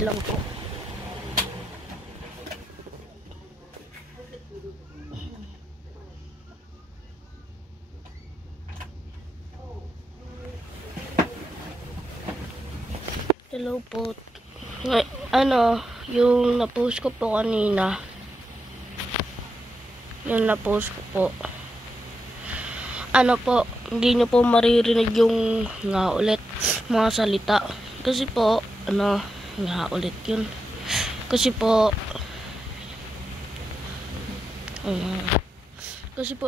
lang po. Hello po. Yung na-post ko po kanina. Yung na-post ko po. Hindi nyo po maririnig yung nga ulit mga salita. Kasi po, nga ulit yun. Kasi po,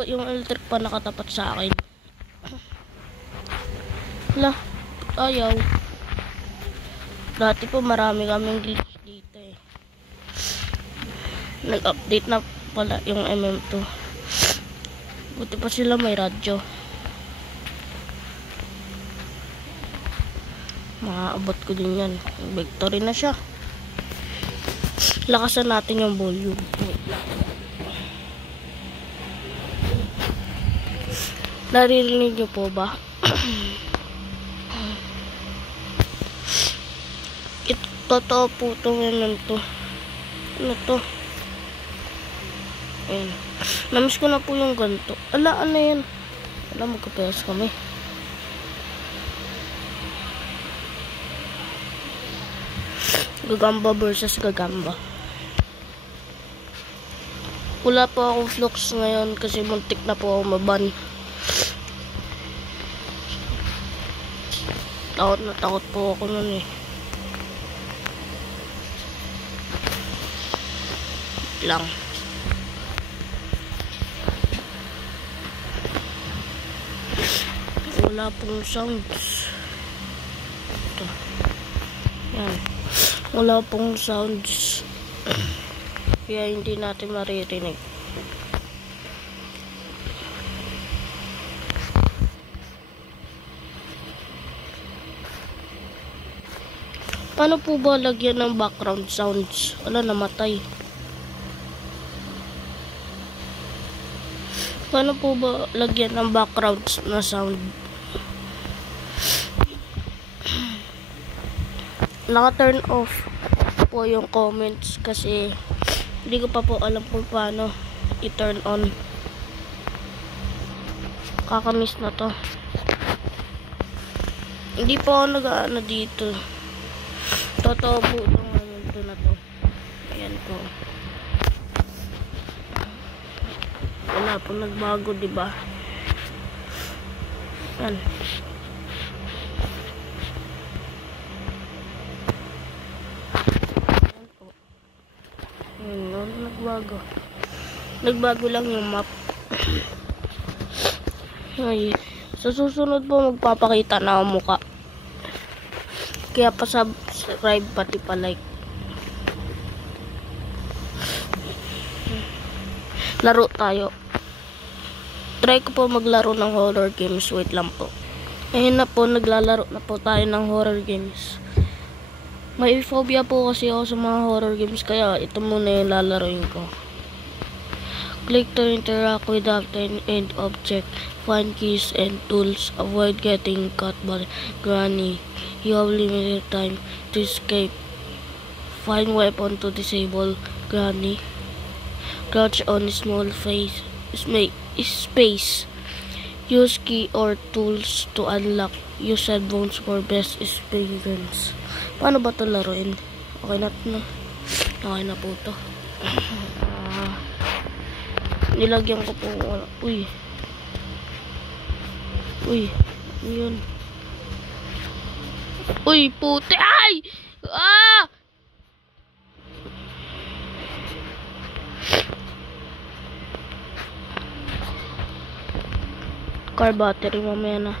yung electric pa nakatapat sa akin. Hala, ayaw. Dati po marami kaming glitch dito eh. Nag-update na pala yung MM2. Buti pa sila may radyo. Maaabot ko din yan. Victory na siya. Lakasan natin yung volume. Naririnig nyo po ba? Totoo po itong to. Ano to? Ayan. Namiss ko na po yung ganito. Ala, ano yan? Ala, magkapayas kami. Gagamba versus Gagamba. Wala po akong flux ngayon kasi muntik na po ako maban. Takot na takot po ako nun eh. Lang. Wala pong sounds. Ito. Yan. Wala pong sounds. Kaya hindi natin maririnig. Paano po ba lagyan ng background sounds? Wala, namatay. Paano po ba lagyan ng background na sound? Naka-turn off po yung comments kasi hindi ko pa po alam kung paano i-turn on. Kakamiss na to. Hindi po ako nag-aano dito. Totoo po itong na to. Ayan po. Wala po nagbago, diba? Yan. Yan po. Yan, wala nagbago. Nagbago lang yung map. Ay, sa susunod po magpapakita na ang muka. Kaya pa-subscribe pati pa-like. Laro tayo. Try ko po maglaro ng horror games. Wait lang po. Ayun na po, naglalaro na po tayo ng horror games. May phobia po kasi ako sa mga horror games, kaya ito muna yung lalaroin ko. Click to interact with object and object. Find keys and tools. Avoid getting caught by granny. You have limited time to escape. Find weapon to disable granny. Crouch on small space. Use key or tools to unlock. Use headphones for best experience. Paano ba ito laruin? Okay na ito na. Okay na po ito. Nilagyan ko po. Uy. Uy. Yun. Uy, puti. Ay! Ah! Car battery mamaya na.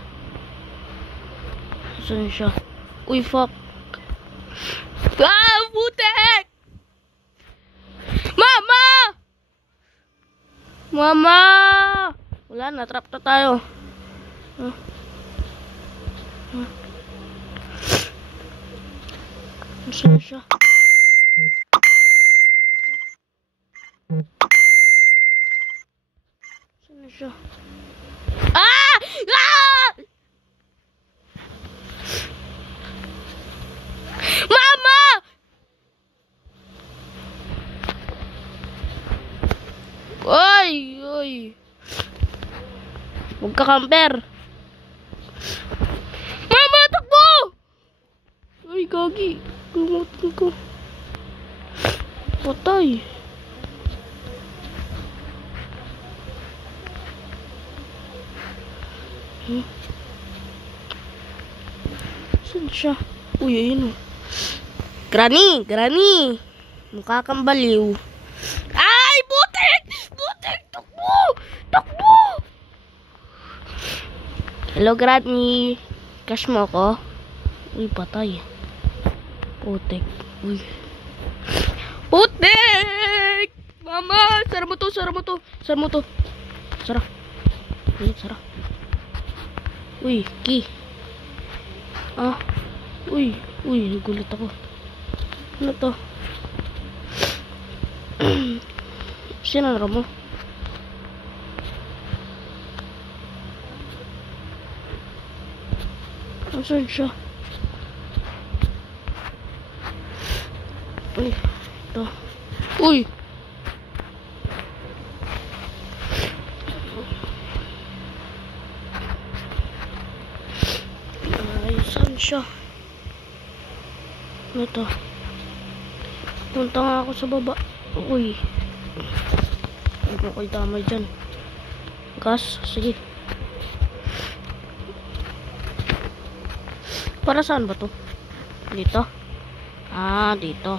Saan siya? Uy, fuck. Ah, putek! Mama! Mama! Wala na, trap na tayo. Saan siya? Saan siya? Ah! Ah! Mama! Huwag ka camper. Mama, takbo! Ay, gagi. Gumutin ko. Patay. Saan siya? Uy, ayun o. Granny! Granny! Mukha kang baliw. Ay! Butik! Butik! Takbo! Takbo! Hello, Granny. Cash mo ko? Uy, patay. Putik. Uy. Putik! Mama! Sara mo to, sara mo to. Sara mo to. Sara. Uy, sara. Uy, key. Ah. Uy, uy, nagulat ako. Ano to? Sinara mo? Nasaan siya? Uy, ito. Uy! Ay, saan siya? Ano to? Punta nga ako sa baba. Uy. Huwag mo ko'y damay dyan. Gas, sige. Para saan ba to? Dito? Ah, dito.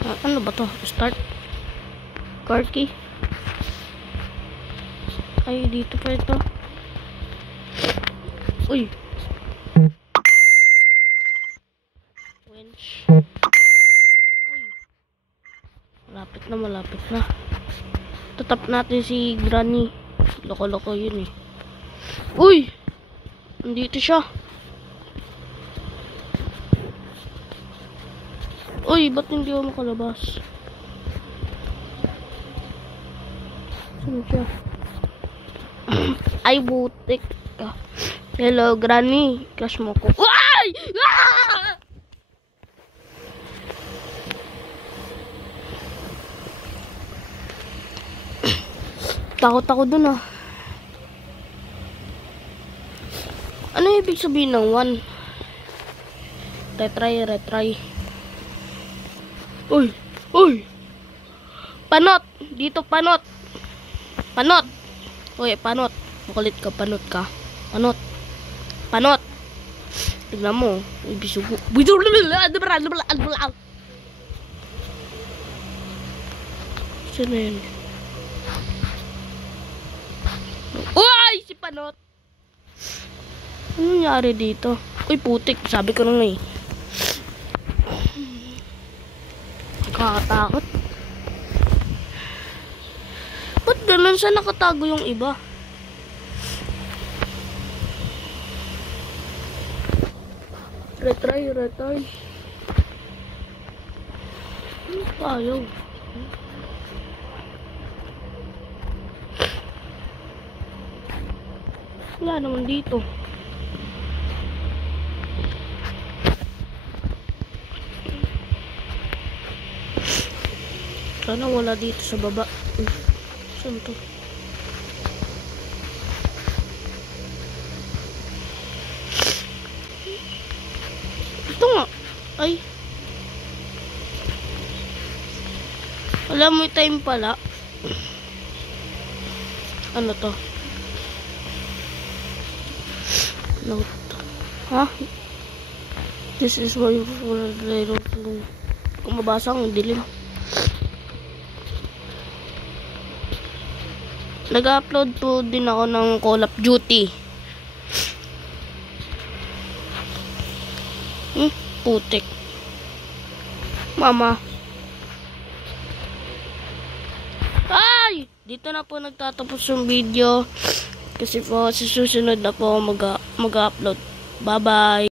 Ah, ano ba to? Start? Car key? Ay, dito pa ito. Uy. Winch. Uy. Malapit na, malapit na. Tatap natin si Granny. Loko-loko yun eh. Uy! Nandito siya. Uy, ba't hindi ako makalabas? Saan siya? Ay, butik ka. Hello, Granny. Cash mo ko. Ay! Ah! Takot ako dun ah. Ano ibig sabihin ng 1? Retry, retry. Uy! Uy! Panot! Dito panot! Panot! Uy, panot! Makulit ka, panot ka. Panot! Panot! Tignan mo. Uy, bisugo. Saan na yun? Uy! Si panot! Ano nangyari dito? Uy, putik. Sabi ko na nga eh. Nakakatakot. Ba't ganun siya nakatago yung iba? Retry, retry. Ano tayo? Wala naman dito. Sana wala dito sa baba. Saan to? Ito nga. Ay. Alam mo yung time pala. Ano to? Note. Ha? This is why you kung mabasa ang dilim. Nag-upload po din ako ng Call of Duty. Putik. Mama. Ay! Dito na po nagtatapos yung video. Kasi po, sa susunod na po mag-upload. Bye-bye!